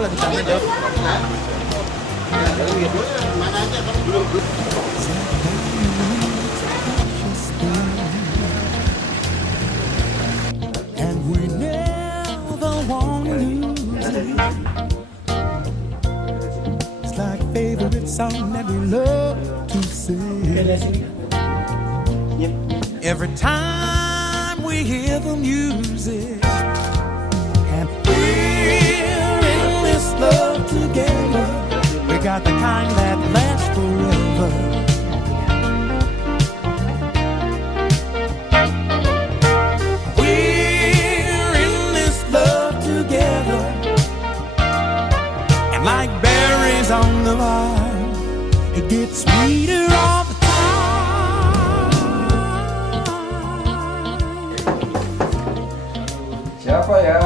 lagi sana jauh. Mana aja kan belum. And we never want to lose it. It's like a favorite song that we love to sing. Every time we hear the music, and we're in this love together. We got the kind that lasts forever. We're in this love together, and like berries on the vine, it gets sweeter all the time. Siapa ya?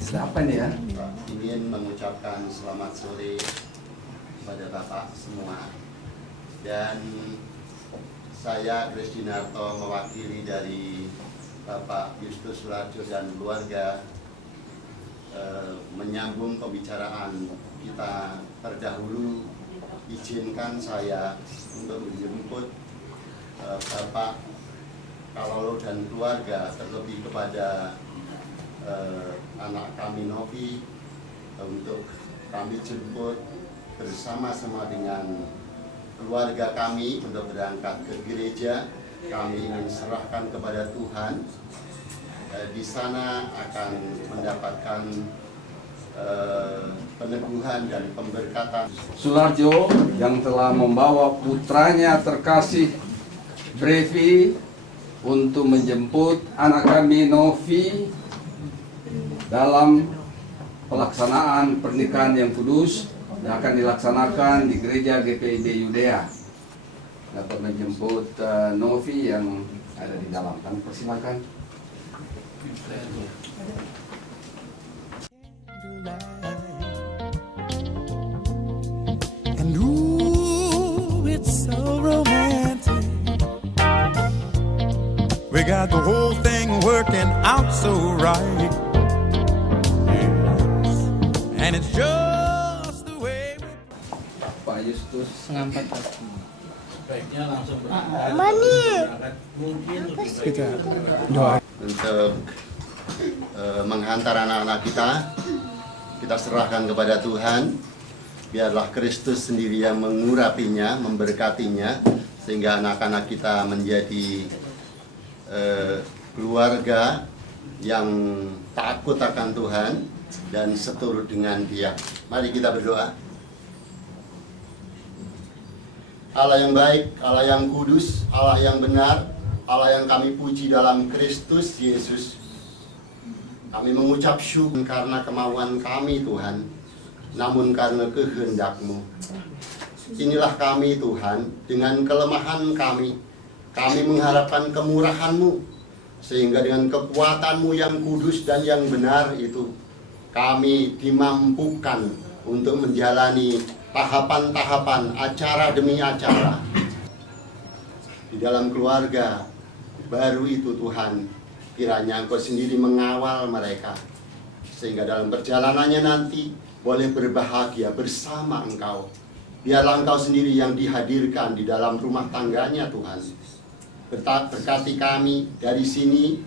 Siapa nih ya? Ingin mengucapkan selamat sore kepada Bapak semua. Dan saya Kristinarto mewakili dari Bapak Justus Sularjo dan keluarga menyambung pembicaraan kita terdahulu. Izinkan saya untuk menjemput Bapak Kalolo dan keluarga, terlebih kepada anak kami Novi, untuk kami jemput bersama-sama dengan keluarga kami untuk berangkat ke gereja. Kami ingin serahkan kepada Tuhan. Di sana akan mendapatkan peneguhan dan pemberkatan. Sularjo yang telah membawa putranya terkasih Brevi untuk menjemput anak kami Novi dalam pelaksanaan pernikahan yang kudus yang akan dilaksanakan di gereja GPID Yudea. Dapat menjemput Novi yang ada di dalam. Kami persilakan. And ooh, it's so romantic. We got the whole thing working out so right. Yes. And it's just the way we... Pak Justus. Ngampat kaki. Sebaiknya langsung berangkat. Mungkin lebih baik Kita doa. Untuk menghantar anak-anak kita serahkan kepada Tuhan. Biarlah Kristus sendiri yang mengurapinya, memberkatinya, sehingga anak-anak kita menjadi keluarga yang takut akan Tuhan dan seturut dengan Dia. Mari kita berdoa. Allah yang baik, Allah yang kudus, Allah yang benar, Allah yang kami puji dalam Kristus Yesus. Kami mengucap syukur karena kemauan kami Tuhan, namun karena kehendak-Mu. Inilah kami Tuhan, dengan kelemahan kami mengharapkan kemurahan-Mu, sehingga dengan kekuatan-Mu yang kudus dan yang benar itu, kami dimampukan untuk menjalani tahapan-tahapan, acara demi acara di dalam keluarga baru itu. Tuhan, kiranya Engkau sendiri mengawal mereka, sehingga dalam perjalanannya nanti boleh berbahagia bersama Engkau. Biarlah Engkau sendiri yang dihadirkan di dalam rumah tangganya Tuhan. Berkati kami dari sini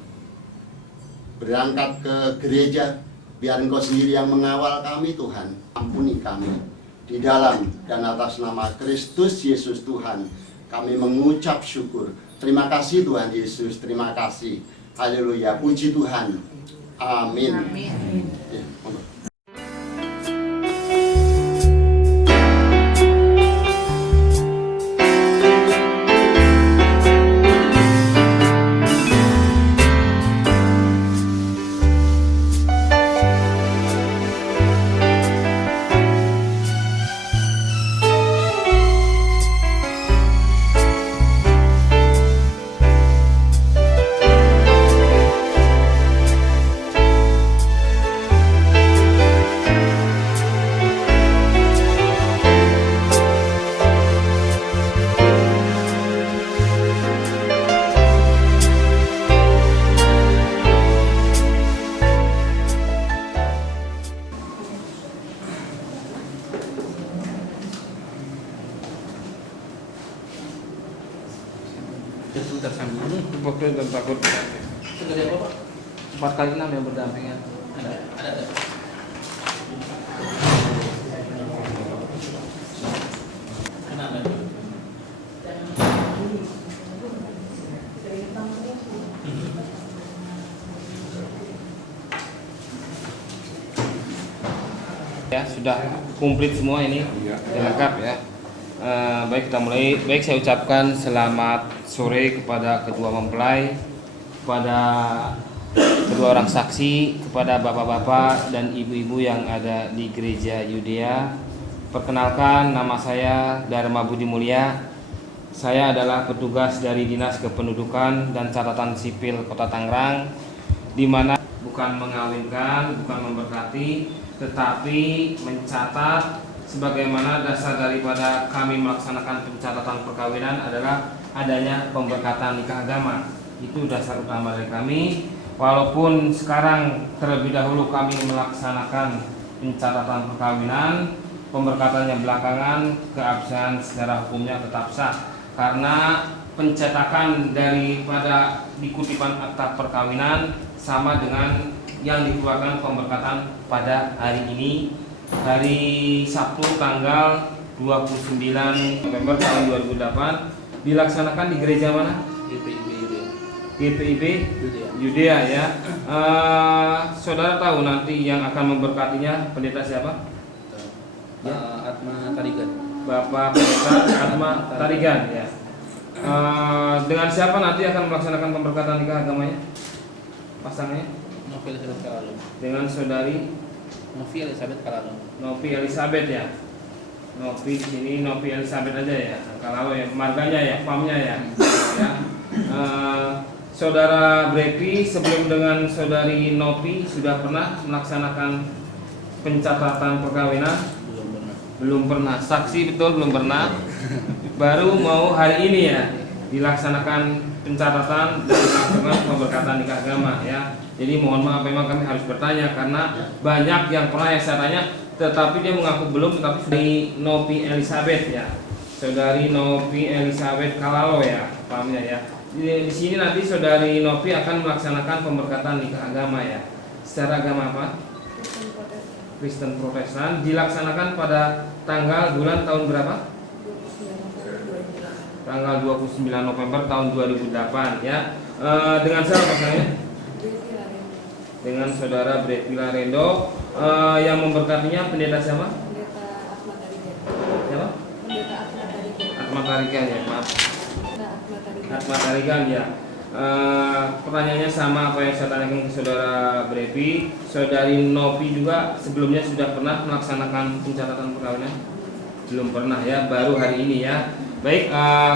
berangkat ke gereja, biar Engkau sendiri yang mengawal kami Tuhan. Ampuni kami. Di dalam dan atas nama Kristus Yesus Tuhan, kami mengucap syukur. Terima kasih Tuhan Yesus, terima kasih. Haleluya, puji Tuhan. Amin. Amin. Ya, sebentar sambil. Pokoknya dan takut. Segede apa Pak? 4x6 yang berdampingan. Ada. Kenapa itu? Ya, sudah komplit semua ini. Iya. Sudah lengkap ya. Baik, kita mulai. Baik, saya ucapkan selamat sore kepada kedua mempelai, kepada kedua orang saksi, kepada bapak-bapak dan ibu-ibu yang ada di gereja Yudea. Perkenalkan, nama saya Dharma Budi Mulya. Saya adalah petugas dari Dinas Kependudukan dan Catatan Sipil Kota Tangerang, di mana bukan mengawinkan, bukan memberkati, tetapi mencatat. Sebagaimana dasar daripada kami melaksanakan pencatatan perkawinan adalah adanya pemberkatan nikah agama. Itu dasar utama dari kami. Walaupun sekarang terlebih dahulu kami melaksanakan pencatatan perkawinan, pemberkatannya belakangan, keabsahan secara hukumnya tetap sah. Karena pencetakan daripada dikutipan akta perkawinan sama dengan yang dikeluarkan pemberkatan pada hari ini, hari Sabtu tanggal 29 November tahun 2008, dilaksanakan di gereja mana? GPIB Yudea ya. Saudara tahu nanti yang akan memberkatinya pendeta siapa? Atma Tarigan. Bapak Pendeta Atma Tarigan ya. Dengan siapa nanti akan melaksanakan pemberkatan nikah agamanya? Pasangannya? Novi Elizabeth Kalalo. Dengan saudari Novi Elizabeth Kalalo. Novi Elizabeth ya. Novi di sini Novi Elizabeth aja ya. Kalau ya marganya ya, famnya ya. Ya. Saudara Brevi sebelum dengan saudari Novi sudah pernah melaksanakan pencatatan perkawinan? Belum pernah. Saksi betul belum pernah. Baru mau hari ini ya dilaksanakan pencatatan dan dilaksanakan pemberkatan nikah agama ya. Jadi mohon maaf memang kami harus bertanya karena banyak yang pernah yang saya tanya tetapi dia mengaku belum, tetapi dari Novi Elizabeth ya. Saudari Novi Elizabeth Kalalo ya, pahamnya ya. Di sini nanti saudari Novi akan melaksanakan pemberkatan nikah agama ya. Secara agama apa? Kristen Protestan. Dilaksanakan pada tanggal bulan tahun berapa? Tanggal 29 November tahun 2008 ya. Dengan siapa pasangannya? Dengan saudara Brevi Larendo. Yang memberkatinya pendeta siapa? Pendeta Atma Tarigan. Siapa? Pendeta Atma Tarigan. Atma Tarigan ya, maaf. Atma Tarigan. Atma Tarigan ya. Pertanyaannya sama apa yang saya tanyakan ke saudara Brevi. Saudari Novi juga sebelumnya sudah pernah melaksanakan pencatatan perkawinan? Belum pernah ya, baru hari ini ya. Baik,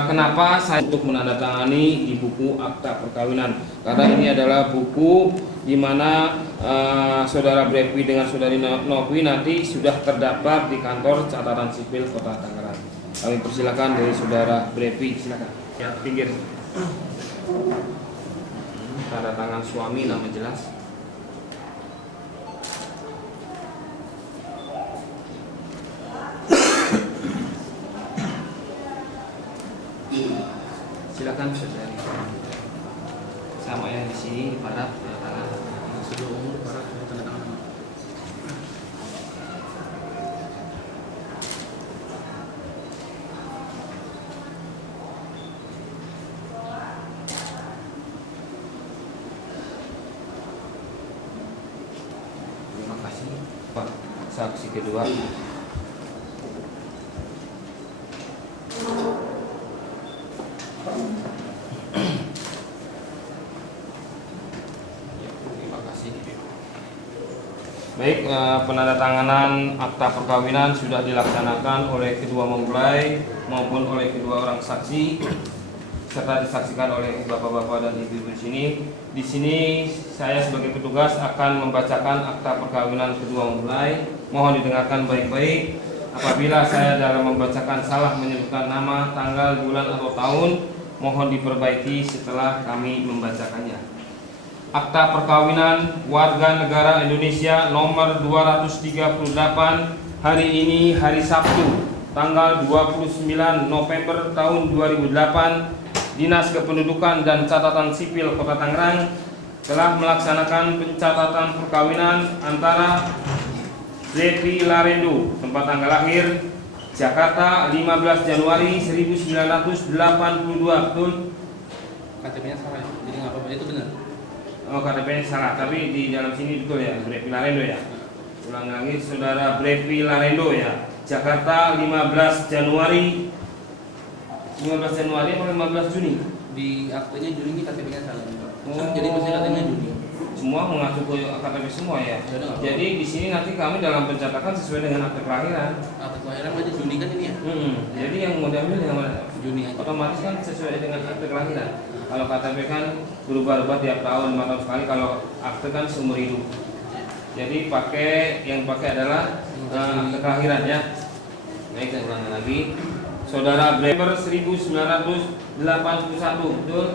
kenapa saya untuk menandatangani di buku akta perkawinan? Karena ini adalah buku di mana saudara Brevi dengan saudari Novi nanti sudah terdaftar di kantor catatan sipil Kota Tangerang. Kami persilakan dari saudara Brevi, silakan. Ya, pinggir. Tanda tangan suami, nama jelas. Silakan saudari. Sama yang di sini pada tanda tangan. Sudah umur para tanda tangan. Terima kasih Pak. Saksi kedua. Terima kasih. Baik, penandatanganan akta perkawinan sudah dilaksanakan oleh kedua mempelai maupun oleh kedua orang saksi serta disaksikan oleh bapak-bapak dan ibu-ibu di sini. Di sini saya sebagai petugas akan membacakan akta perkawinan kedua mempelai. Mohon didengarkan baik-baik. Apabila saya dalam membacakan salah menyebutkan nama, tanggal, bulan atau tahun, mohon diperbaiki setelah kami membacakannya. Akta perkawinan warga negara Indonesia nomor 238 hari ini hari Sabtu tanggal 29 November tahun 2008 Dinas Kependudukan dan Catatan Sipil Kota Tangerang telah melaksanakan pencatatan perkawinan antara Brevi Larendo, tempat tanggal lahir Jakarta 15 Januari 1982, betul? KTP-nya salah ya? Jadi nggak apa-apa, itu benar. Oh, KTP-nya salah, tapi di dalam sini betul ya, Brevi Larendo ya. Ulang lagi, saudara Brevi Larendo ya, Jakarta 15 Januari atau 15 Juni? Di aktenya Juni ini KTP-nya salah. Oh. Jadi mesti KTP-nya Juni. Semua mengacu ke KTP semua ya. Ya udah, nggak apa-apa. Jadi di sini nanti kami dalam pencatatan sesuai dengan akte kelahiran. Akte kelahiran aja Juni kan ini ya? Jadi yang mau diambil yang mana? Juni aja. Otomatis kan sesuai dengan akte kelahiran. Kalau KTP kan berubah-ubah tiap tahun, 5 tahun sekali. Kalau akte kan seumur hidup. Jadi yang pakai adalah akte kelahiran ya. Baik, saya ulangi lagi. Saudara Bremer 1981, betul?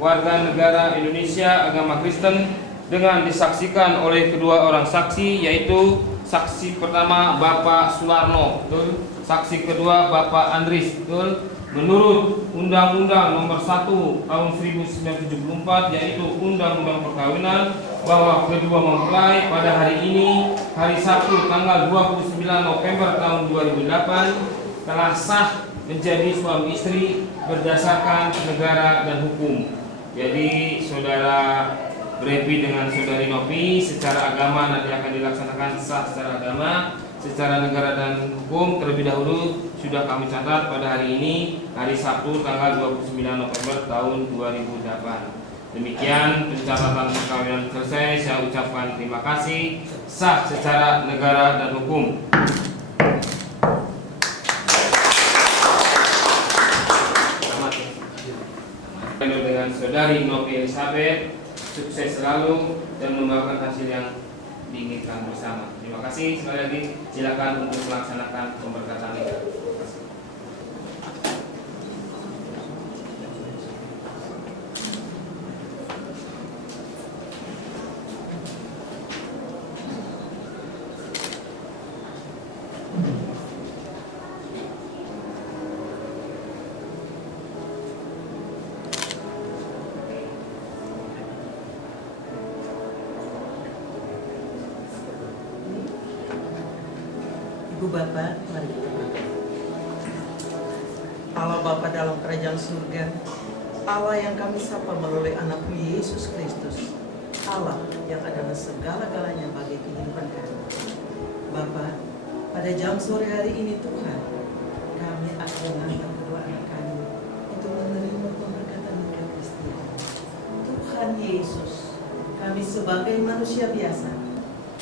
Warga negara Indonesia agama Kristen dengan disaksikan oleh kedua orang saksi, yaitu saksi pertama Bapak Sularno, betul? Saksi kedua Bapak Andris, betul? Menurut Undang-Undang Nomor 1 Tahun 1974, yaitu Undang-Undang Perkawinan, bahwa kedua mempelai pada hari ini, hari Sabtu tanggal 29 November tahun 2008, telah sah menjadi suami istri berdasarkan negara dan hukum. Jadi saudara Brevi dengan saudari Novi secara agama nanti akan dilaksanakan sah secara agama, secara negara dan hukum terlebih dahulu sudah kami catat pada hari ini, hari Sabtu tanggal 29 November tahun 2008. Demikian pencatatan perkawinan selesai. Saya ucapkan terima kasih, sah secara negara dan hukum. Dengan saudari Novi Elizabeth, sukses selalu dan membawakan hasil yang diinginkan bersama. Terima kasih sekali lagi. Silakan untuk melaksanakan pemberkatan nikah. Terima kasih. Ibu Bapa, mari kita berdoa. Allah Bapa dalam kerajaan surga, Allah yang kami sapa melalui anak-Mu Yesus Kristus, Allah yang adalah segala-galanya bagi kehidupan kami. Bapa, pada jam sore hari ini Tuhan, kami akan mengangkat kedua anak kami untuk menerima pemberkatan nikah Kristiani. Tuhan Yesus, kami sebagai manusia biasa,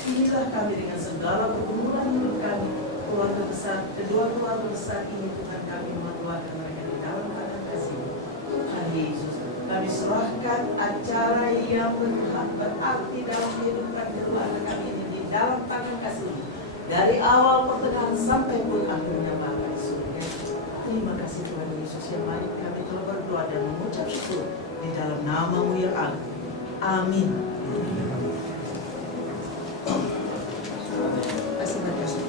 inilah kami dengan segala pergumulan hidup kami, keluarga besar, kedua keluarga besar ini Tuhan kami mengeluarkan mereka di dalam keadaan kasih. Tuhan Yesus, kami serahkan acara yang berarti dalam kehidupan kedua anak kami ini di dalam tangan kasih. Dari awal pertengahan sampai pun akhirnya Bapa di surga. Terima kasih Tuhan Yesus yang baik, kami telah berdoa dan mengucap syukur di dalam nama-Mu yang agung. Amin. Terima kasih.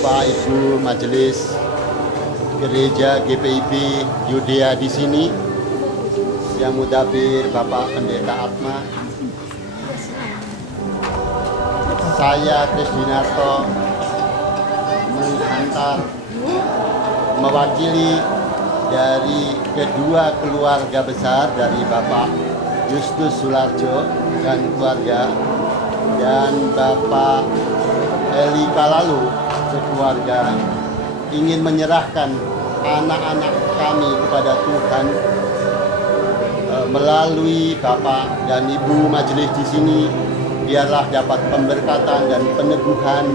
Bapak Ibu Majelis Gereja GPIB Yudea di sini, yang mudabir Bapak Pendeta Atma, saya Krisdinarto menghantar mewakili dari kedua keluarga besar dari Bapak Justus Sularjo dan keluarga, dan Bapak Eli Kalalu sekeluarga, ingin menyerahkan anak-anak kami kepada Tuhan melalui Bapak dan Ibu Majelis di sini. Biarlah dapat pemberkatan dan peneguhan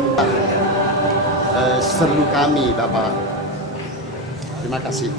seru kami, Bapak. Terima kasih.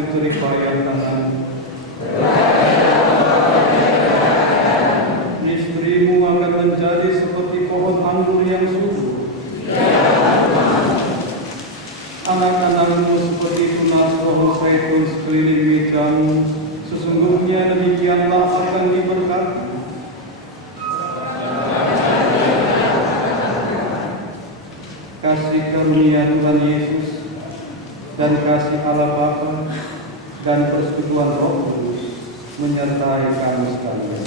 hasil jerih payah tangan. Istrimu akan menjadi seperti pohon anggur yang subur. Anak-anakmu seperti tunas pohon zaitun sekeliling mejamu. Sesungguhnya demikianlah akan diberkati. Kasih karunia Tuhan Yesus dan kasih Allah Bapa dan persekutuan Roh Kudus menyertai kami sekalian.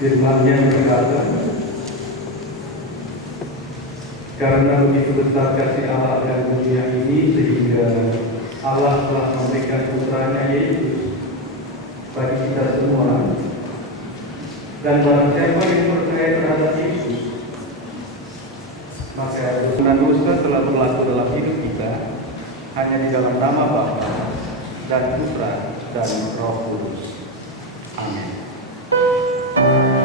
Firman-Nya berkata, karena begitu besar kasih Allah akan dunia ini sehingga Allah telah memberikan putranya Yesus bagi kita semua, dan barang siapa yang percaya terhadap Yesus maka dosa telah berlaku dalam hidup kita hanya di dalam nama Bapa dan Putra dan Roh Kudus. Amin. Sebab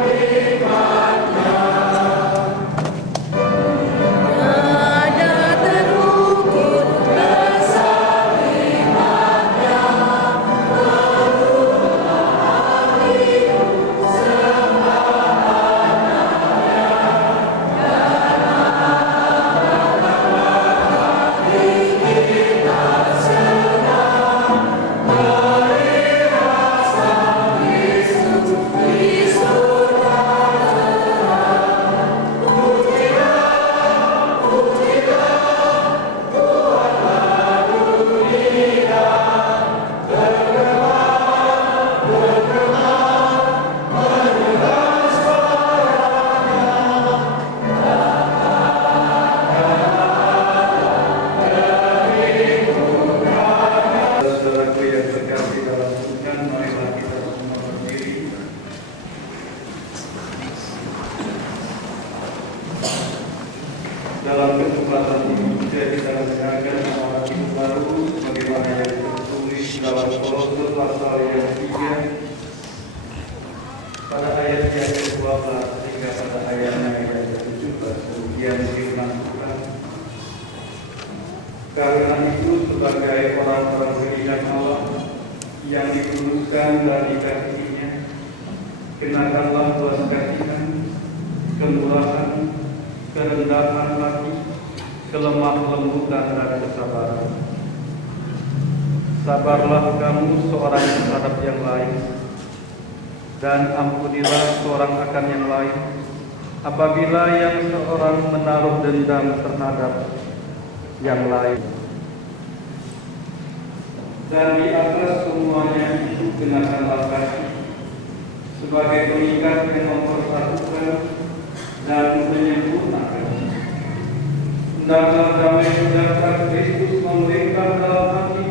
nikmatnya 12 hingga pada ayatnya ayat 17 kemudian firman Tuhan. Karena itu sebagai orang-orang beriman Allah yang dikuduskan dan dikasihinya, kenakanlah belas kasihan, kemurahan, kerendahan hati, kelemah lembutan dan kesabaran. Sabarlah kamu seorang terhadap yang lain, dan ampunilah seorang akan yang lain, apabila yang seorang menaruh dendam terhadap yang lain. Dan di atas semuanya itu kenakanlah kasih, sebagai pengikat yang mempersatukan dan menyempurnakan. Hendaklah damai sejahtera Kristus memerintah dalam hati,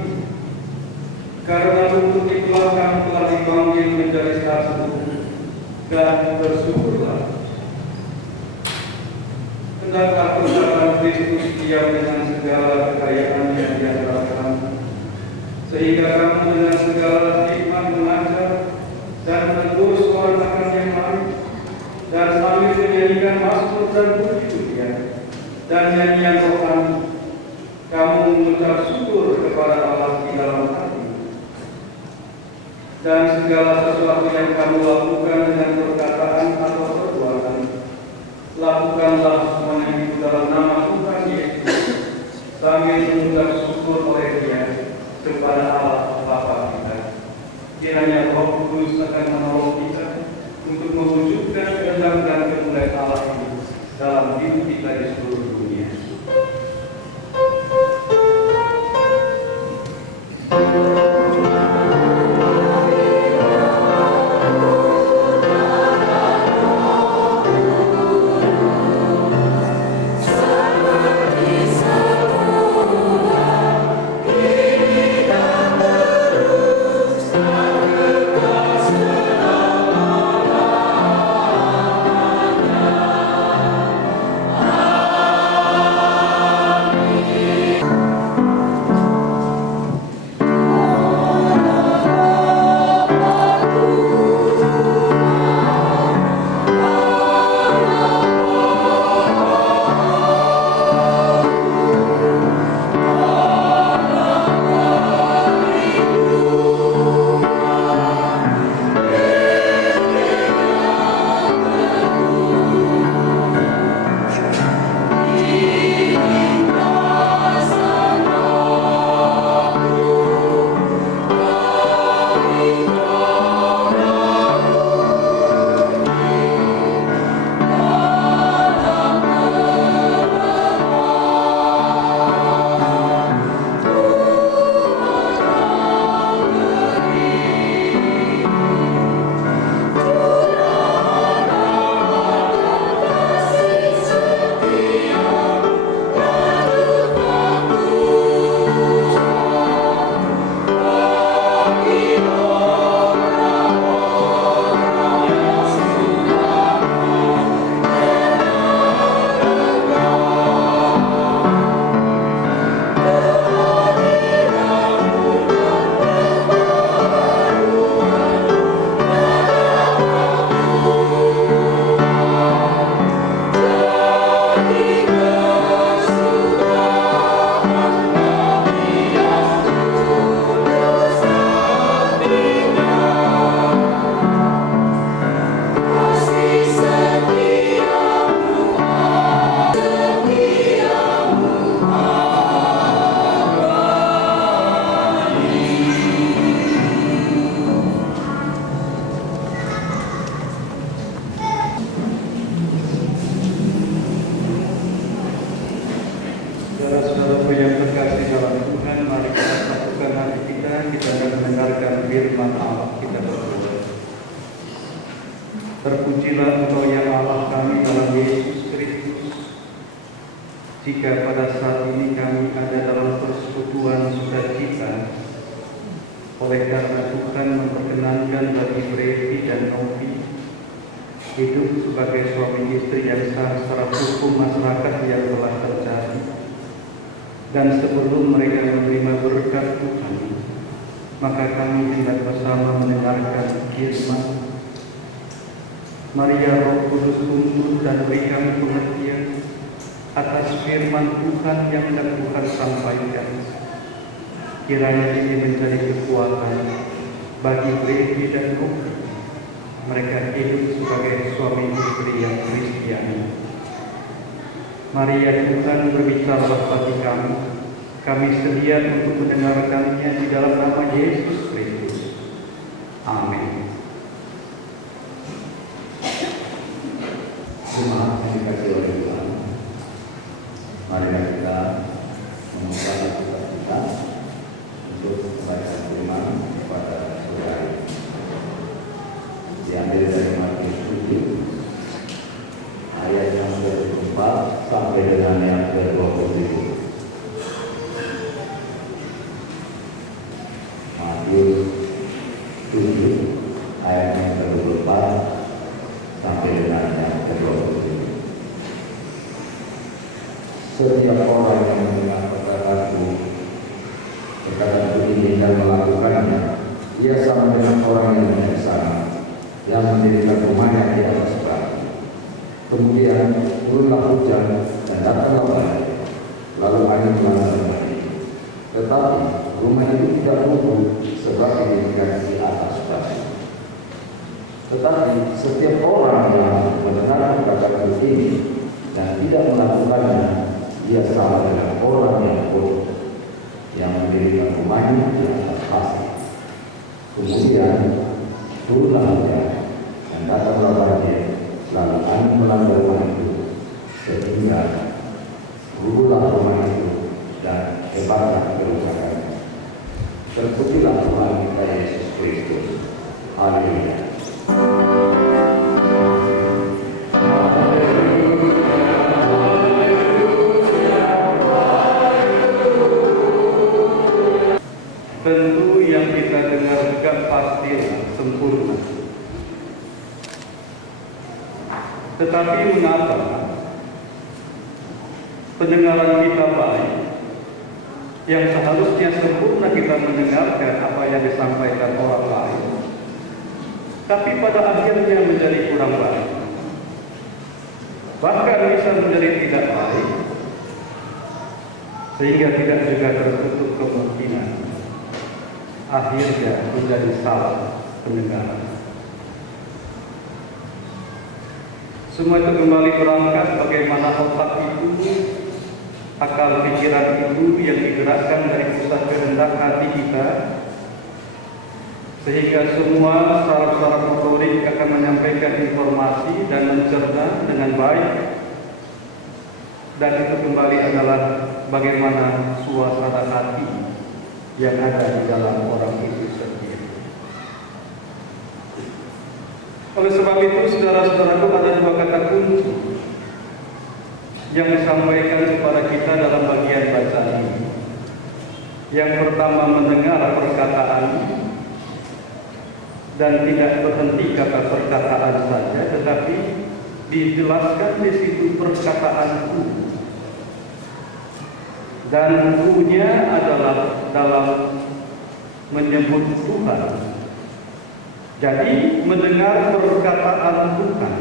karena untuk itulah kamu telah dipanggil menjadi satu, dan bersyukurlah. Hendaklah perkataan Kristus diam dengan segala kekayaannya di antara kamu, sehingga kamu dengan segala hikmat mengajar dan menegur seorang akan yang lain, dan sambil menyanyikan mazmur dan puji-pujian dan nyanyian rohani, kamu mengucap syukur kepada Allah di dalam hati. Dan segala sesuatu yang kamu lakukan dengan perkataan atau perbuatan, lakukanlah semuanya itu dalam nama Tuhan Yesus, sambil mengucap syukur oleh Dia kepada Allah Bapa kita. Kiranya Roh Kudus akan menolong kita untuk mewujudkan kehendak dan kemuliaan Allah ini dalam hidup kita di seluruh dunia. Saudara-saudaraku yang terkasih dalam Tuhan, mari kita satukan hati kita akan mendengarkan firman Allah kita berdoa. Terpujilah Engkau ya Allah kami dalam Yesus Kristus, jika pada saat ini kami ada dalam persekutuan sukacita, oleh karena Tuhan memperkenankan bagi Brevi dan Novi hidup sebagai suami istri yang sah secara hukum masyarakat yang telah terjadi. Dan sebelum mereka menerima berkat Tuhan, maka kami hendak bersama mendengarkan firman. Maria Roh Kudus tuntun dan beri kami pengertian atas firman Tuhan yang hendak Tuhan sampaikan. Kiranya ini menjadi kekuatan bagi Brevi dan Ruh. Mereka hidup sebagai suami istri yang Kristiani. Maria Tuhan berbicara bagi kami. Kami sedia untuk mendengarkannya di dalam nama Yesus Kristus. Amin. Jemaat yang dikasihi oleh Tuhan, mari kita membuka Alkitab kita untuk membaca firman kepada sore hari. Diambil dari Matius 7 ayat yang ke-24 sampai dengan yang ke-27. Matius 7 ayat yang ke-24 sampai dengan yang ke-27. Setiap orang yang mendengar perkataanku ini dan melakukannya, ia sama dengan orang yang bijaksana yang mendirikan rumahnya di atas batu. Kemudian turunlah hujan dan datanglah badai, lalu angin melanda rumah itu. Tetapi rumah itu tidak runtuh sebab didirikan di atas batu. Tetapi setiap orang yang mendengar perkataan ini dan tidak melakukannya, ia sama dengan orang yang bodoh yang mendirikan rumahnya di atas pasir. Kemudian turunlah hujan dan datanglah badai, lalu angin melanda rumah itu sehingga rubuhlah rumah itu dan hebatlah kerusakannya. Terpujilah Tuhan kita Yesus Kristus. Haleluya. Tentu yang kita dengarkan pasti sempurna. Tetapi mengapa pendengaran kita baik, yang seharusnya sempurna kita mendengarkan apa yang disampaikan orang lain, tapi pada akhirnya menjadi kurang baik, bahkan bisa menjadi tidak baik, sehingga tidak juga tertutup kemungkinan akhirnya menjadi salah pendengaran. Semua itu kembali berangkat bagaimana otak itu, akal pikiran itu yang digerakkan dari pusat kehendak hati kita, sehingga semua saraf-saraf motorik akan menyampaikan informasi dan mencerna dengan baik. Dan itu kembali adalah bagaimana suasana hati yang ada di dalam orang itu sendiri. Oleh sebab itu, saudara-saudaraku, ada dua kata kunci yang disampaikan kepada kita dalam bagian bacaan ini. Yang pertama, mendengar perkataan dan tidak berhenti kata perkataan saja, tetapi dijelaskan di situ perkataanku. Dan ku-nya adalah dalam menyebut Tuhan. Jadi mendengar perkataan Tuhan.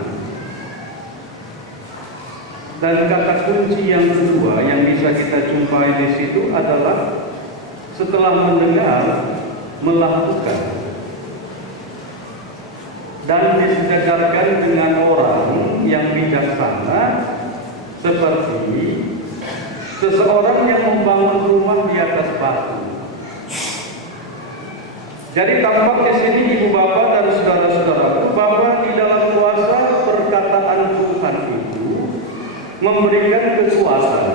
Dan kata kunci yang kedua yang bisa kita jumpai di situ adalah setelah mendengar, melakukan. Dan disejajarkan dengan orang yang bijaksana seperti seseorang yang membangun rumah di atas batu. Jadi tampak di sini ibu bapak dan saudara-saudara bahwa di dalam kuasa perkataan Tuhan itu memberikan kekuatan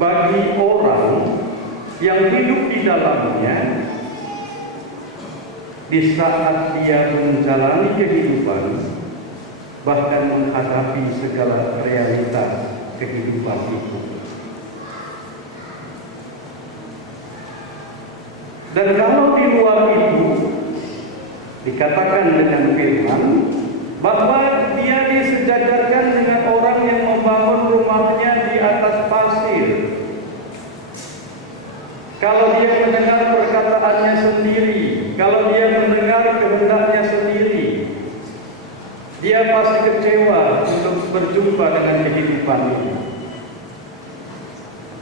bagi orang yang hidup di dalamnya di saat dia menjalani kehidupan, bahkan menghadapi segala realitas kehidupan itu. Dan kalau di luar itu dikatakan dengan firman bahwa dia disejajarkan dengan orang yang membangun rumahnya di atas pasir. Kalau dia mendengar perkataannya sendiri, kalau dia mendengar kehendaknya sendiri, dia ia pasti kecewa untuk berjumpa dengan kehidupan ini.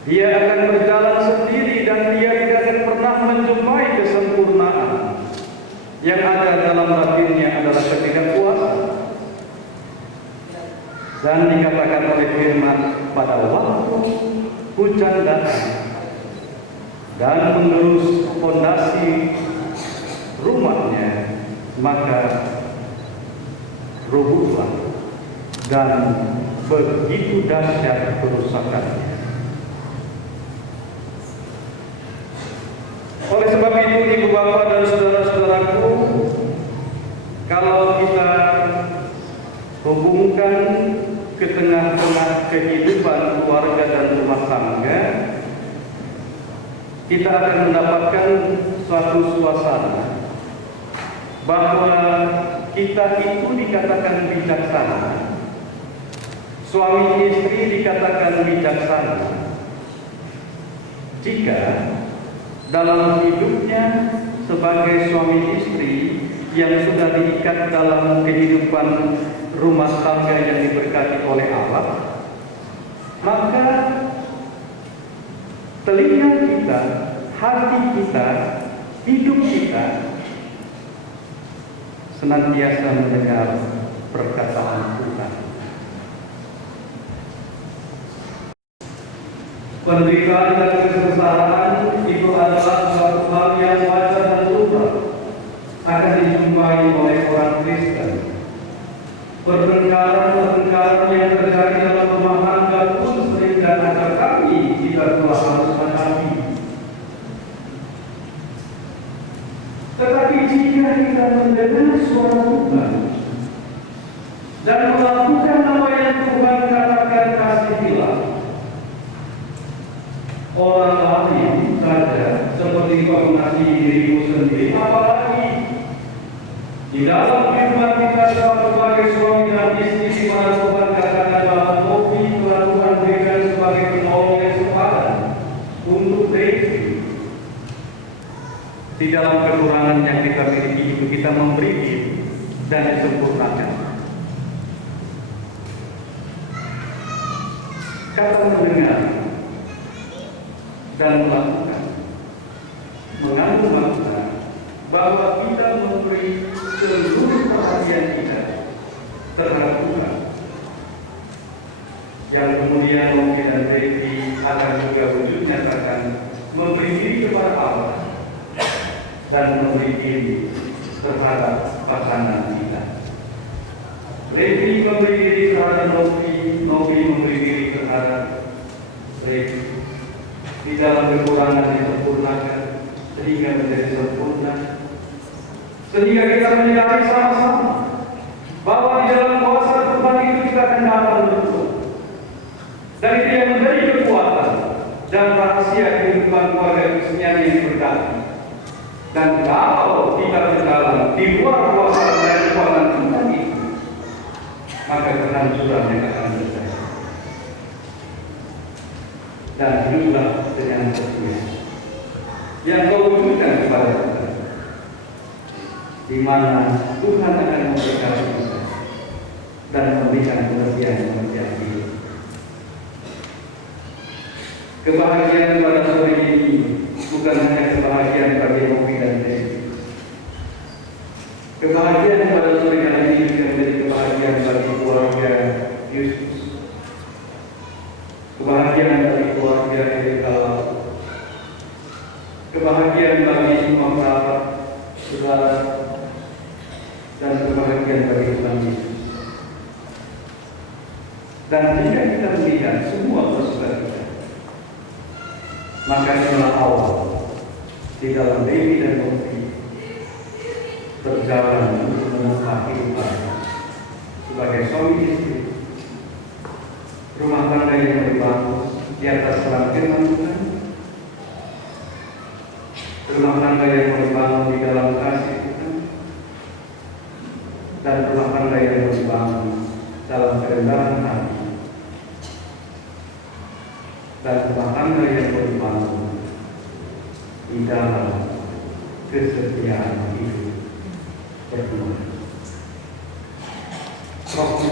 Dia akan berjalan sendiri dan dia tidak akan pernah menjumpai kesempurnaan. Yang ada dalam batinnya adalah ketidakpuasan. Dan dikatakan oleh firman, pada waktu hujan datang dan mengerus fondasi rumahnya, maka rubuhlah dan begitu dahsyat kerusakannya. Oleh sebab itu, ibu bapak dan saudara-saudaraku, kalau kita hubungkan ke tengah-tengah kehidupan keluarga dan rumah tangga, kita akan mendapatkan suatu suasana bahwa kita itu dikatakan bijaksana, suami istri dikatakan bijaksana jika dalam hidupnya sebagai suami istri yang sudah diikat dalam kehidupan rumah tangga yang diberkati oleh Allah, maka telinga kita, hati kita, hidup kita senantiasa mendengar perkataan Tuhan. Penderitaan dan kesengsaraan itu adalah suatu hal yang wajar dan lumrah akan dijumpai oleh orang Kristen. Pertengkaran yang terjadi dalam rumah tangga pun sering dan akan kami kita telah harus hadapi. Tetapi jika kita mendengar suara Tuhan dan melakukan apa yang Tuhan katakan, kasihilah orang lain saja seperti kau mengasihi dirimu sendiri, apalagi di dalam kehidupan kita sebagai suami dan istri, di mana Tuhan katakan bahwa kopi telah Tuhan berikan sebagai penolong yang sepadan untuk diri. Di dalam kekurangan yang kita miliki itu kita memberi dan disempurnakan. Kata mendengar dan melakukan mengandung makna bahwa kita memberi seluruh perhatian kita terhadap Tuhan, yang kemudian Romi dan Devi akan juga wujud nyatakan memberi diri kepada Allah dan memberi diri terhadap pasangan kita. Devi memberi diri terhadap Romi, Romi memberi diri terhadap Devi. Di dalam kekurangan disempurnakan sehingga menjadi sempurna, sehingga kita menyadari sama-sama bahwa di dalam kuasa Tuhan itu kita akan dapat bertumbuh, dan itu yang menjadi kekuatan dan rahasia kehidupan keluarga Kristen yang berkati. Dan kalau kita berjalan di luar kuasa dan kekuatan Tuhan itu, maka kehancuran yang akan terjadi. Dan hiduplah dengan sesuai yang kau wujudkan kepada Tuhan, di mana Tuhan akan memberkati kita dan memberikan pengertian-pengertian hidup. Kebahagiaan pada sore ini bukan hanya kebahagiaan bagi Romi dan Devi. Kebahagiaan pada sore kali ini juga menjadi kebahagiaan bagi keluarga Yesus. Kebahagiaan bagi keluarga Yesus. Kebahagiaan bagi semua sahabat, saudara, dan kebahagiaan bagi Tuhan Yesus. Dan jika kita melihat semua persoalan kita, maka inilah awal di dalam Devi dan Romi berjalan untuk menempuh kehidupan sebagai suami istri, rumah tangga yang dibangun di atas terang firman Tuhan, rumah tangga yang dibangun di dalam kasih Tuhan, dan rumah tangga yang dibangun dalam kerendahan hati, dan rumah tangga yang dibangun di dalam kesetiaan hidup berdua.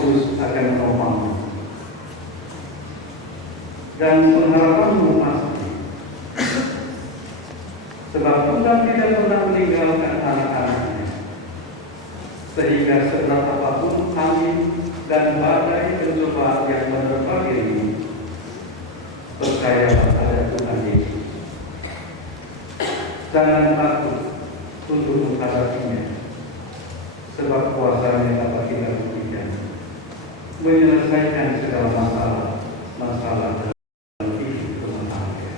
Yesus akan menopangmu. Dan pengharapanmu pasti. Sebab Tuhan tidak pernah meninggalkan anak-anaknya. Sehingga seberat apapun angin dan badai pencobaan yang menerpa dirimu, percayalah pada Tuhan Yesus. Jangan takut untuk menghadapinya, sebab kuasa-Nya dapat kita buktikan menyelesaikan segala masalah dalam hidup rumah tangga.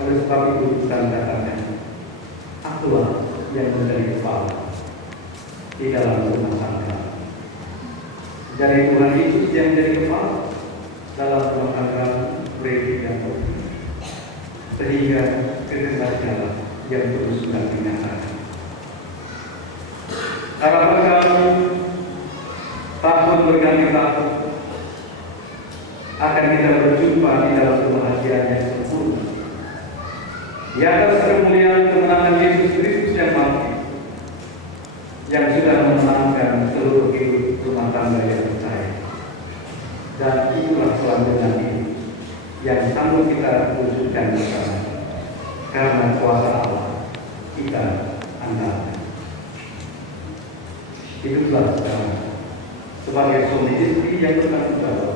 Oleh sebab itu Tuhan katakan, akulah yang menjadi kepala di dalam rumah tangga. Jadi Tuhan Yesus yang menjadi kepala dalam rumah tangga Brevi dan Ovi, sehingga kehendaknya yang terus dinyatakan. Harapan kami tahun berganti tahun akan kita berjumpa di dalam kebahagiaan yang sempurna di atas kemuliaan kemenangan Yesus Kristus yang mati, yang sudah memenangkan seluruh hidup rumah tangga yang percaya. Dan itulah kelanjutan ini yang sanggup kita wujudkan bersama, karena kuasa Allah kita andalkan. Hiduplah sekarang sebagai suami istri yang bertanggung jawab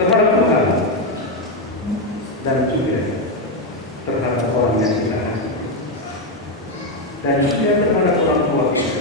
terhadap Tuhan dan juga terhadap orang yang kita kasih, dan juga terhadap orang tua kita.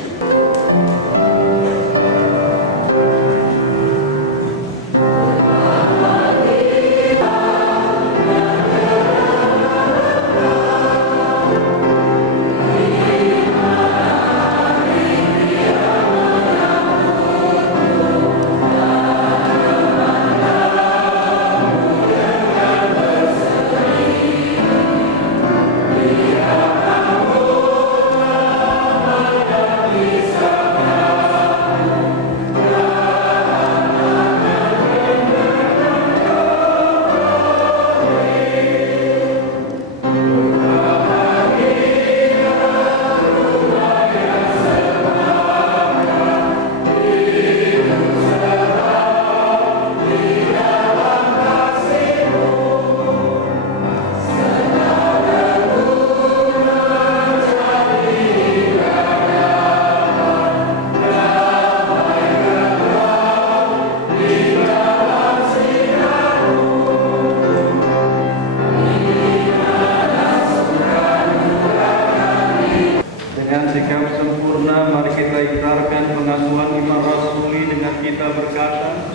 Dengan sikap sempurna, mari kita iktarkan pengasuhan iman rasuli dengan kita berkata,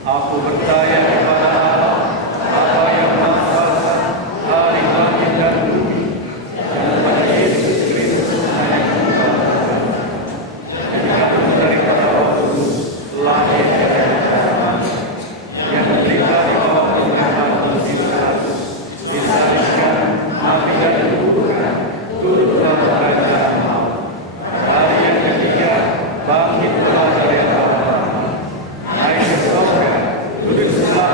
aku percaya kepada Allah, Bapa yang Maha Kuasa, Ahli langit dan bumi, dan kepada Yesus Kristus, yang Bapa, yang daripada Roh Kudus, lahir dari Tuhan, yang diberikan di bawah pengaruh Pilatus, disalibkan, mati dan dikuburkan, turut dalam kerajaan hari yang ketiga bangkit dari antara naik ke surga, duduk sebelah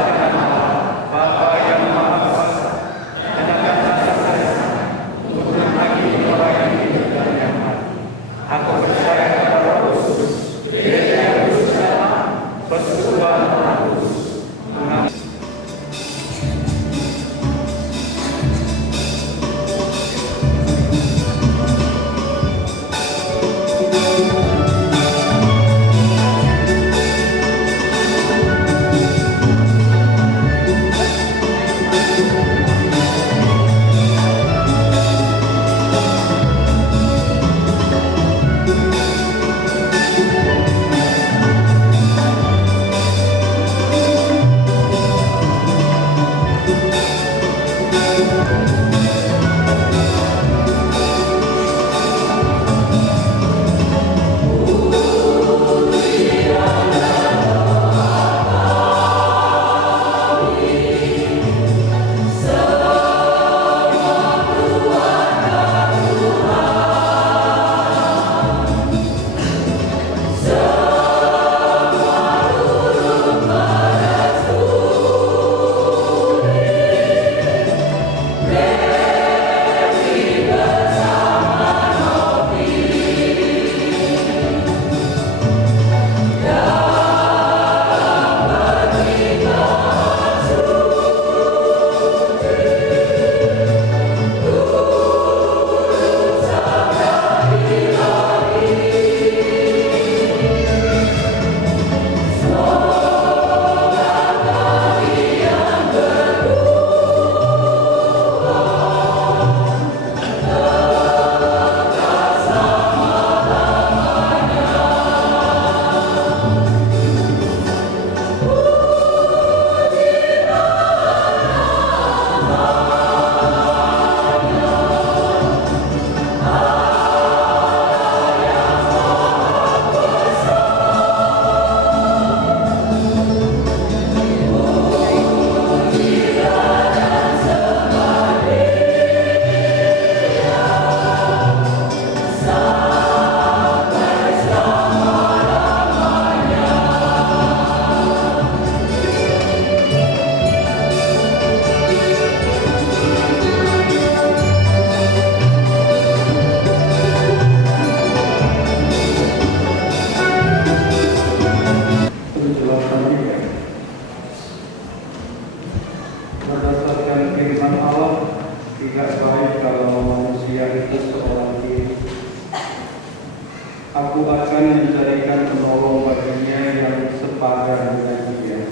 aku akan menjadikan penolong baginya yang sepadan dengan dia.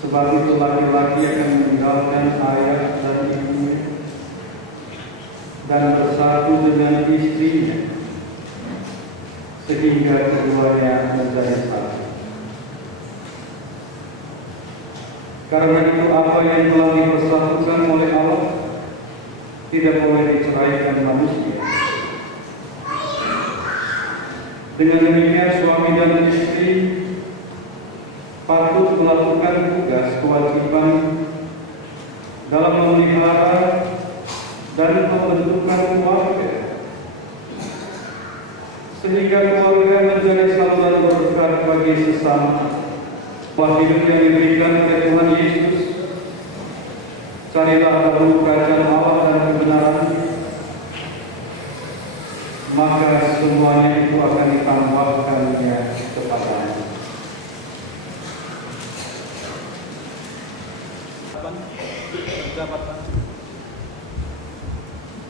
Sebab itu laki-laki akan meninggalkan ayah dan ibunya dan bersatu dengan istrinya, sehingga keduanya menjadi satu. Karena itu apa yang telah dipersatukan oleh Allah tidak boleh diceraikan manusia. Dengan demikian suami dan istri patut melakukan tugas kewajiban dalam memelihara dan pembentukan keluarga, sehingga keluarga menjadi saluran berkat bagi sesama. Hidup yang diberikan oleh Tuhan Yesus, carilah dahulu kerajaan Allah dan kebenaran, maka semuanya itu akan ditambahkannya kepadamu.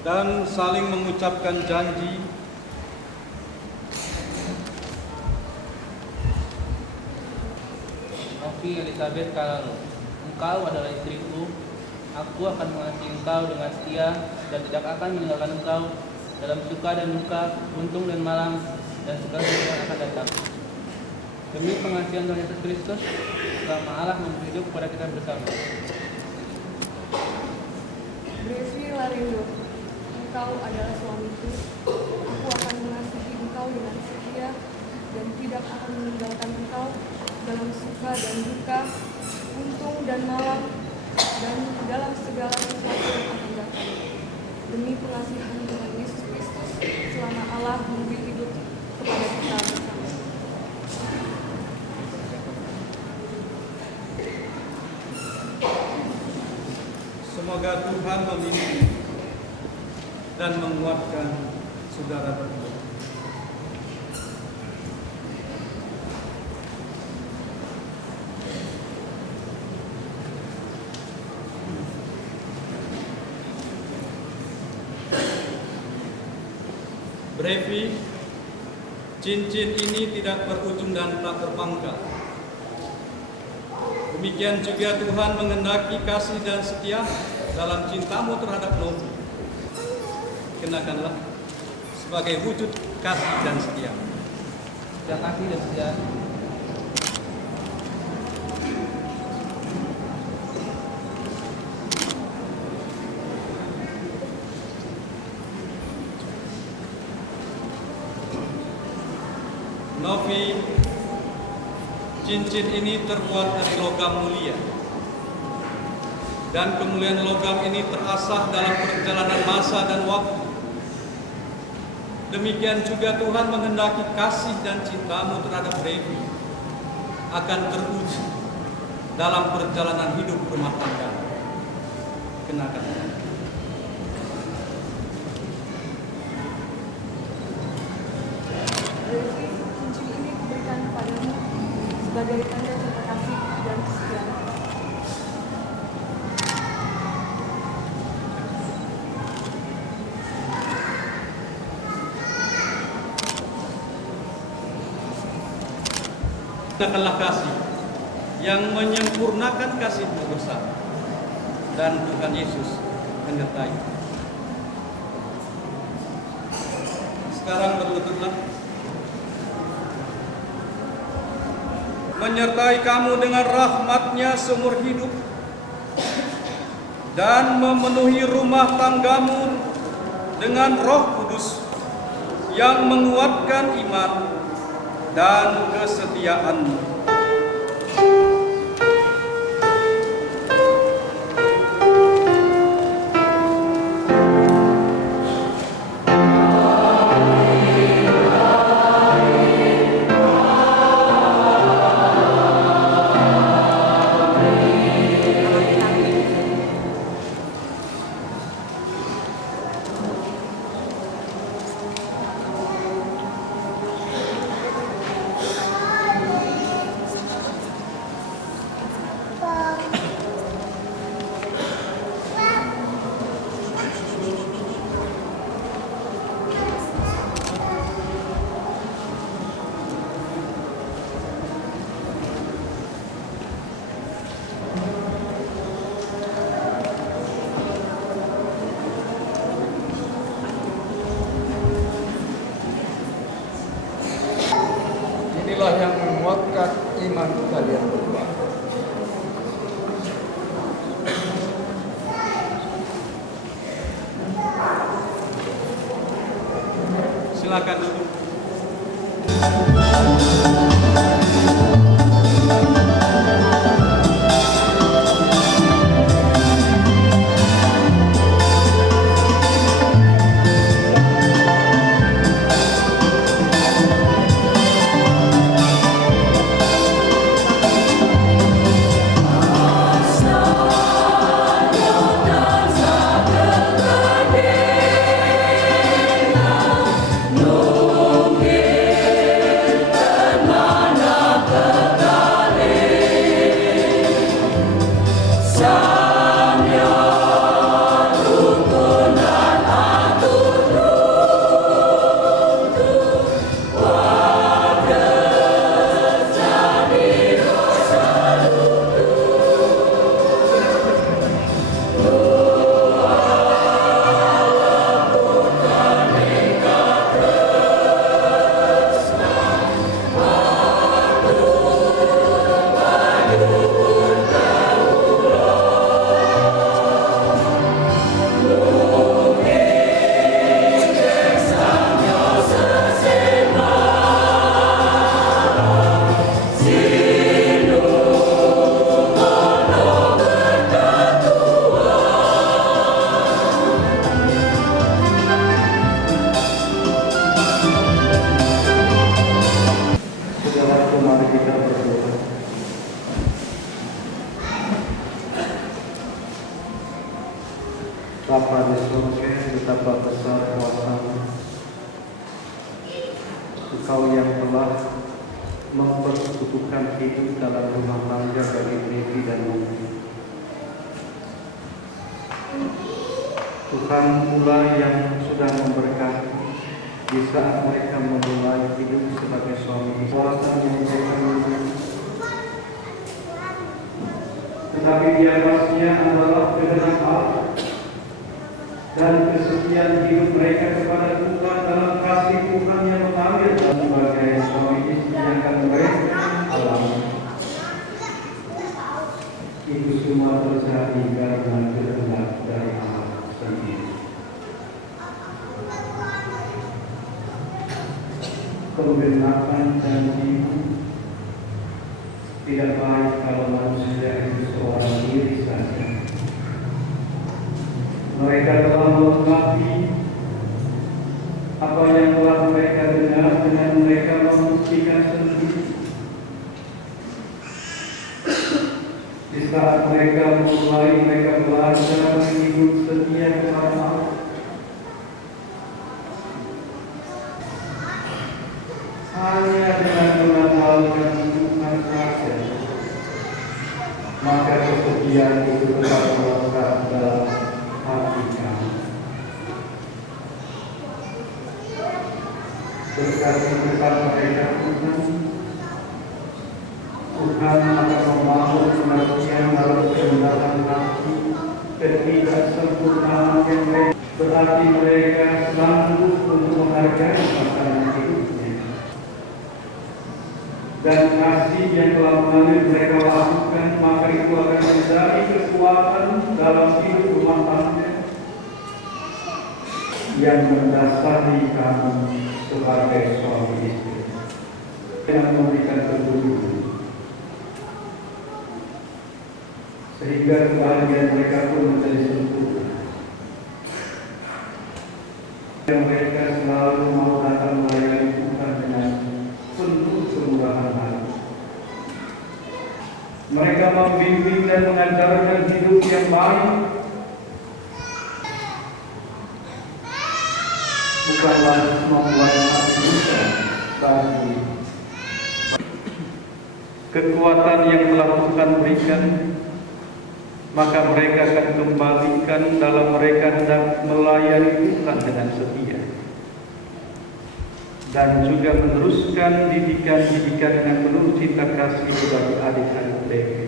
Dan saling mengucapkan janji Novi Elizabeth Kalalo, engkau adalah istriku, aku akan mengasihi engkau dengan setia dan tidak akan meninggalkan engkau dalam suka dan duka, untung dan malam, dan segala sesuatu yang akan datang. Demi pengasihan Tuhan Yesus Kristus, selama Allah memberi hidup kepada kita bersama. Brevi Larindo, engkau adalah suamiku, aku akan mengasihi engkau dengan setia dan tidak akan meninggalkan engkau dalam suka dan duka, untung dan malam, dan dalam segala sesuatu yang akan datang. Demi pengasihan Tuhan Yesus Kristus, selama Allah memberi hidup kepada kita bersama. semoga Tuhan membimbing dan menguatkan saudara berdua. Brevi, cincin ini tidak berujung dan tak berpangkal. Demikian juga Tuhan menghendaki kasih dan setia dalam cintamu terhadap Novi. Kenakanlah sebagai wujud kasih dan setia. Terima kasih dan setia. Novi, cincin ini terbuat dari logam mulia, dan kemuliaan logam ini terasah dalam perjalanan masa dan waktu. Demikian juga Tuhan menghendaki kasih dan cintamu terhadap Brevi akan teruji dalam perjalanan hidup rumah tangga. Kenakan. Cincin ini diberikan kepadamu sebagai tanda cinta kasih dan kesetiaan. Kenakanlah kasih yang menyempurnakan kasihmu bersama, dan Tuhan Yesus menyertai. Sekarang berlututlah. Menyertai kamu dengan rahmat-Nya seumur hidup, dan memenuhi rumah tanggamu dengan Roh Kudus yang menguatkan iman dan kesetiaanmu. silakan duduk. Bapa di surga, betapa besar kuasa-Mu. Engkau yang telah mempersekutukan hidup dalam rumah tangga bagi Devi dan Novi. Tuhan pula yang sudah memberkati di saat mereka memulai hidup sebagai suami istri. Kuasa yang mereka miliki. Tetapi di atasnya adalah kehendak Allah dan kesetiaan hidup mereka kepada Tuhan dalam kasih Tuhan yang mengalir sebagai suami istri yang akan mereka alami. Itu semua terjadi karena kehendak dari Allah sendiri. Pembenaran janji tidak baik kalau manusia itu seorang diri saja. Mereka telah melengkapi apa yang telah mereka dengar dengan mereka membuktikan sendiri. Di saat mereka mulai, mereka belajar hidup setia kepada Allah. Hanya dengan mengandalkan Tuhan saja, maka kesetiaan itu tetap melekat dalam hati kami. Berkati besar mereka Tuhan akan membangun pengertian dalam kerendahan hati, ketidaksempurnaan yang mereka, berarti mereka sanggup untuk menghargai pasangan hidupnya. Dan kasih yang telah mengalir mereka lakukan, maka itu akan menjadi kekuatan dalam hidup rumah tangga yang mendasari kami sebagai suami istri dengan memberikan keturunan, sehingga kebahagiaan mereka pun menjadi sempurna. Mereka selalu mau datang melayani Tuhan dengan penuh kemurahan hati. Mereka membimbing dan mengajarkan hidup yang baik, bukanlah membuat hati mudah bagi kekuatan yang telah Tuhan berikan, maka mereka akan kembalikan dalam mereka hendak melayani Tuhan dengan setia, dan juga meneruskan didikan-didikan dengan penuh cinta kasih bagi adik-adik mereka,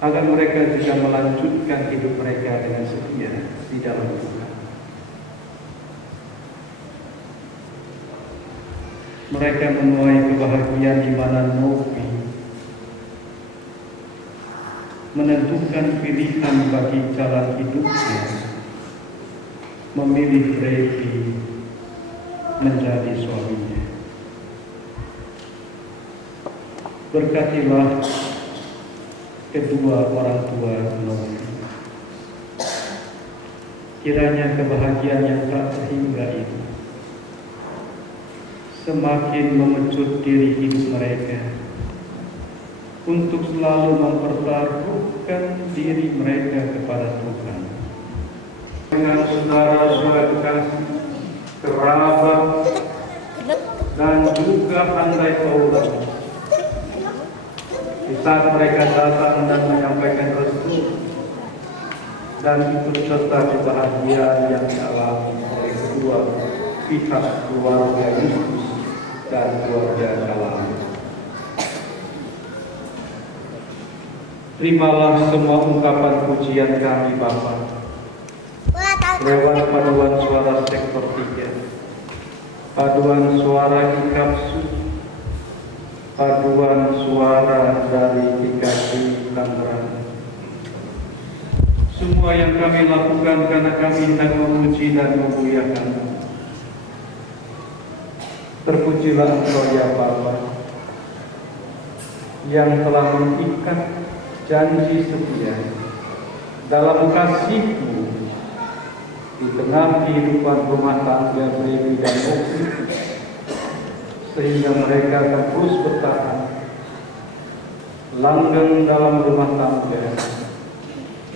agar mereka juga melanjutkan hidup mereka dengan setia di dalam Tuhan. Mereka menuai kebahagiaan di mana Novi menentukan pilihan bagi jalan hidupnya, memilih Revi menjadi suaminya. Berkatilah kedua orang tua Novi. Kiranya kebahagiaan yang tak terhingga itu semakin memecut diri hidup mereka untuk selalu mempertaruhkan diri mereka kepada Tuhan. Dengan saudara-saudara kasih, kerabat, dan juga andai Allah, di saat mereka datang dan menyampaikan restu dan ikut serta kebahagiaan yang dialami oleh kedua pihak keluarga Yesus dan keluarga Kalam. Terimalah semua ungkapan pujian kami Bapa lewat paduan suara sektor 3, paduan suara Ikapsu, paduan suara dari PKK Tangerang. Semua yang kami lakukan karena kami hendak memuji dan memuliakan. Terpujilah Engkau ya Bapa, yang telah mengikat janji setia dalam kasih-Mu di tengah kehidupan rumah tangga Brevi dan Oki, sehingga mereka akan terus bertahan langgeng dalam rumah tangga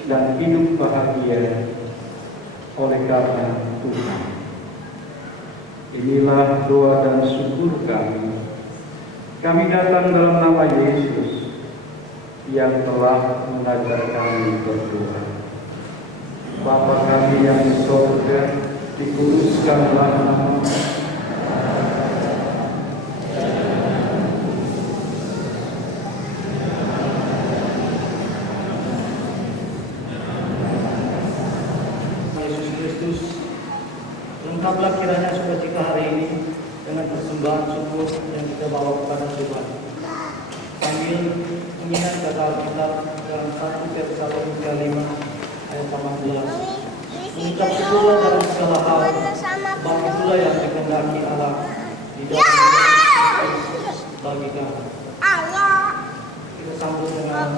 dan hidup bahagia oleh karena Tuhan. Inilah doa dan syukur kami. Kami datang dalam nama Yesus yang telah mengajar kami berdoa. Bapa kami yang di surga, dikuduskanlah nama-Mu. Yesus Kristus, lengkaplah kiranya sukacita hari ini dengan persembahan syukur yang kita bawa kepada Tuhan. Sambil mengingat kata Alkitab dalam 1 Tesalonika 5 ayat 18. Mengucap syukurlah dalam segala hal, sebab itulah yang dikehendaki Allah di dalam Kristus bagi kami. Kita sambut dengan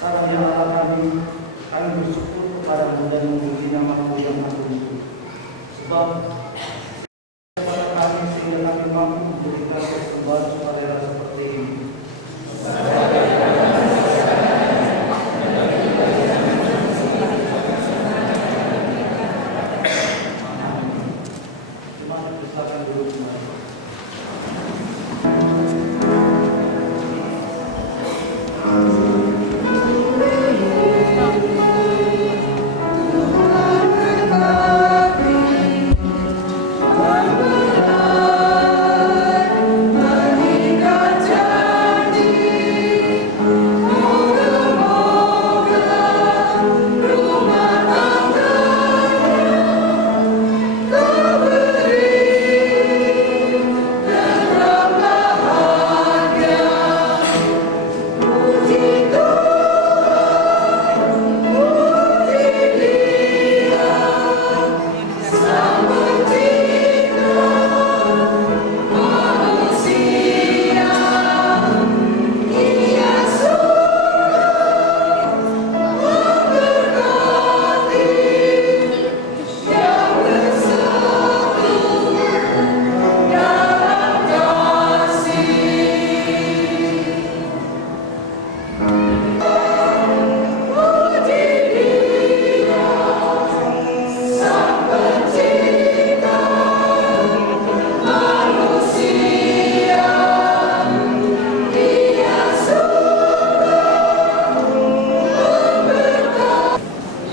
Sekarang ya Allah kami bersyukur kepada-Mu dan memuji nama-Mu yang agung itu. Sebab kepada kami sehingga kami mampu memberikan persembahan sukarela seperti ini.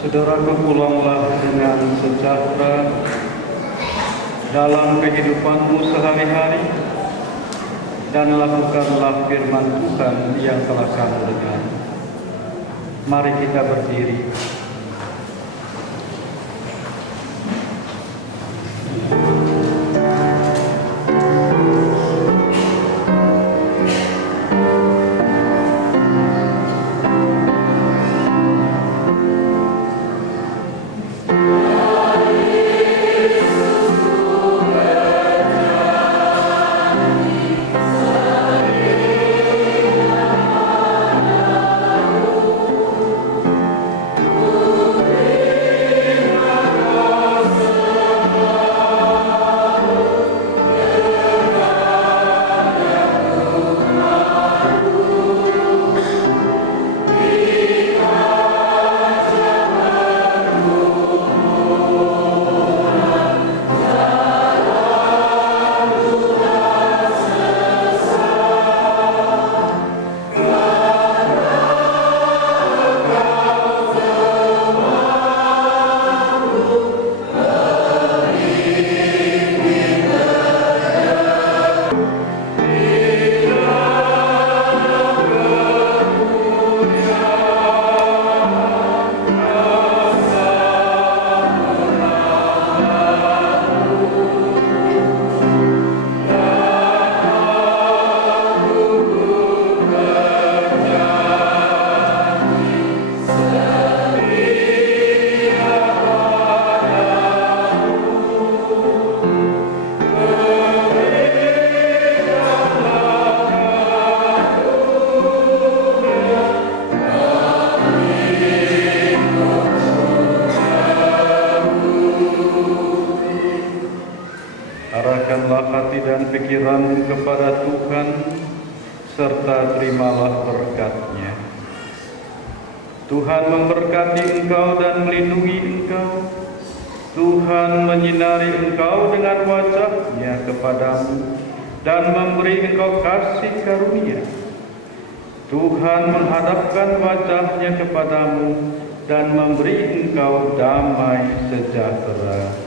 Saudaraku, pulanglah dengan sejahtera dalam kehidupanmu sehari-hari dan lakukanlah firman Tuhan yang telah kamu dengar. Mari kita berdiri. Arahkanlah hati dan pikiran kepada Tuhan, serta terimalah berkat-Nya. Tuhan memberkati engkau dan melindungi engkau. Tuhan menyinari engkau dengan wajah-Nya kepadamu dan memberi engkau kasih karunia. Tuhan menghadapkan wajah-Nya kepadamu dan memberi engkau damai sejahtera.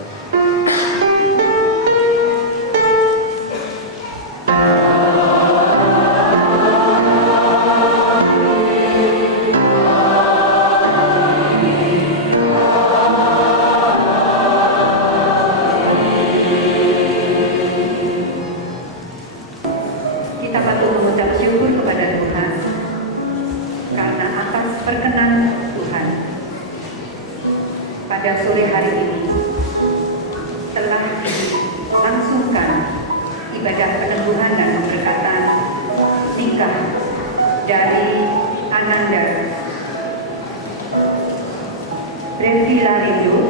Pada sore hari ini telah dilangsungkan ibadah peneguhan dan pemberkatan nikah dari Ananda Brevi Larindo,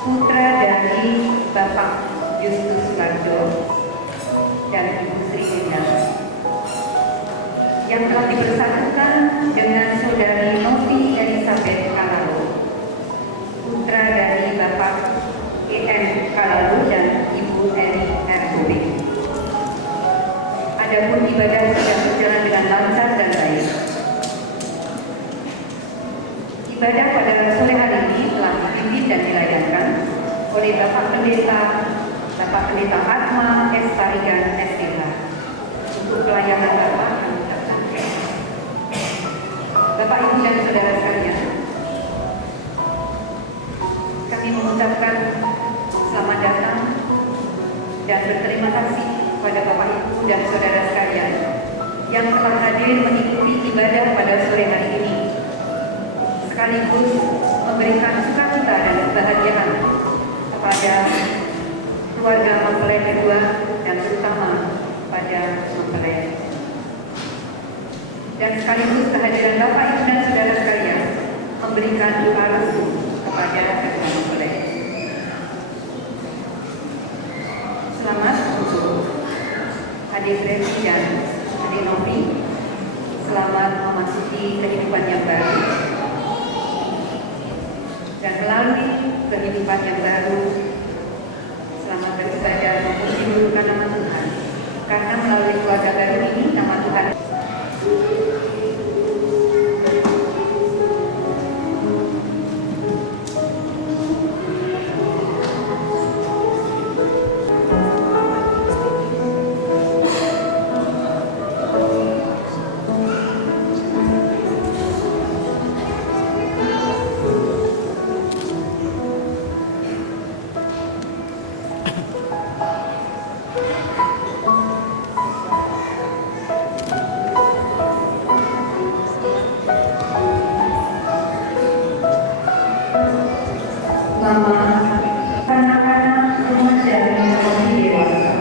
putra dari Bapak Justus Lardo dan Ibu Sri Indah, yang telah dipersatukan dengan Saudari Novi Elizabeth Kalalu, putra dari Bapak E.M. Kalalu dan Ibu Eni Ertubik. Adapun ibadah sedang berjalan dengan lancar dan baik. Ibadah pada sore hari ini telah dipimpin dan dilayangkan oleh Bapak Pendeta Bapak Pendeta Atma S. Tarigan SDH. Untuk pelayanan Bapak kami ucapkan. Bapak, Ibu, dan Saudara sekalian, kami mengucapkan selamat datang dan berterima kasih kepada Bapak, Ibu, dan Saudara sekalian yang telah hadir mengikuti ibadah pada sore hari ini, sekaligus memberikan sukacita dan kebahagiaan kepada keluarga mempelai kedua dan terutama pada mempelai. Dan sekaligus kehadiran Bapak, Ibu, dan Saudara sekalian memberikan doa restu kepada kedua mempelai. Selamat untuk adik Revi dan adik Novi. Selamat memasuki kehidupan yang baru. Dan melalui kehidupan yang baru, selamat beribadah menghidupkan nama Tuhan. Karena melalui keluarga baru ini, nama Tuhan. Anak-anak remaja dan dewasa.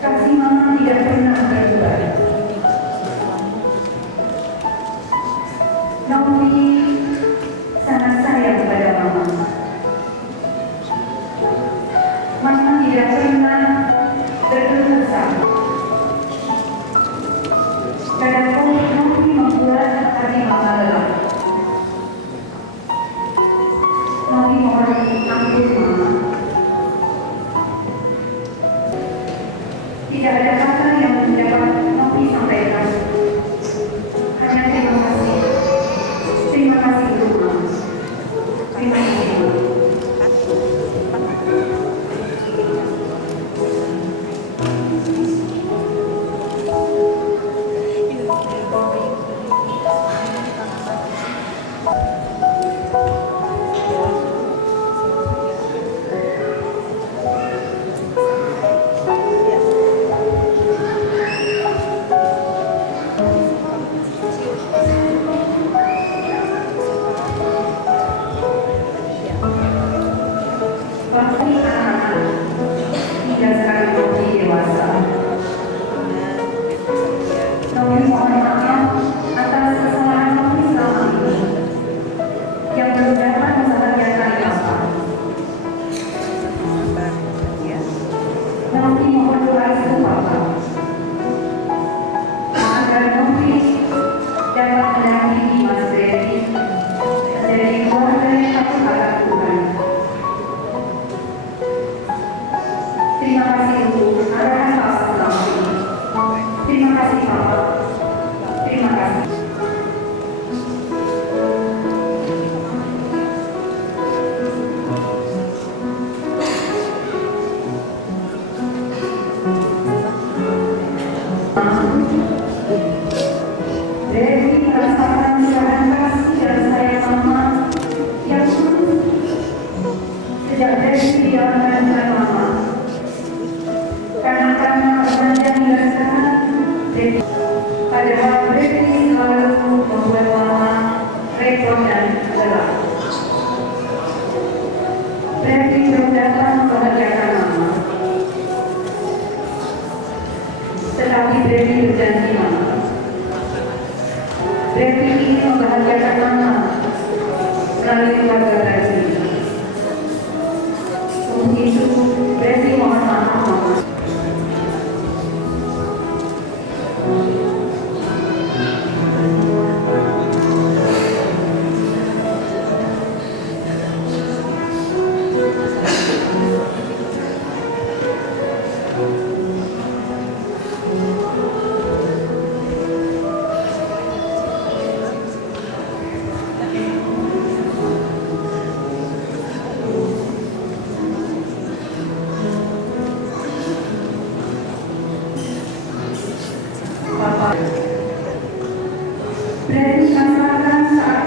Kasih mama tidak pernah berubah. Novi sangat sayang pada mama. Mama tidak pernah berkeluh kesah. Kadang-kadang Novi membuat hati mama lelah. Novi mohon ampun mama. Tidak ada kata yang dapat Novi sampaikan. Hanya terima kasih. Terima kasih untuk mama. Terima kasih mama. Waktu anak-anak hingga sekarang Novi dewasa. Novi mohon maaf atas kesalahan Novi selama ini yang belum dapat membahagiakan Bapak. Novi mohon doa restu Bapak agar Novi dapat mendampingi Mas Revi menjadi keluarga yang takut akan Tuhan. Terima kasih untuk arahan Bapak selama ini. Terima kasih Bapak. Terima kasih. Revi merasakan curahan kasih dan sayang mama yang tulus sejak Revi diamankan dengan mama. Karena remaja hingga sekarang, padahal Revi selalu membuat mama repot dan lelah. Revi belum datang membahagiakan mama, tetapi Revi berjanji mama. Revi ingin membahagiakan mama melalui keluarga baru ini. Untuk itu, Revi mohon maaf mama.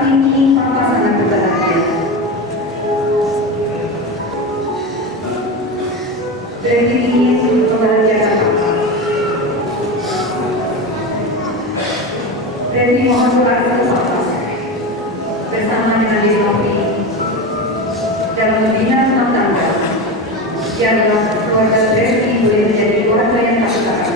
ini Papa sangat berbahagia. Brevi ingin membahagiakan Papa. Brevi mohon doa Papa bersama dengan diri Novi dalam membina rumah tangga yang dalam keluarga Brevi boleh menjadi keluarga yang tak setara.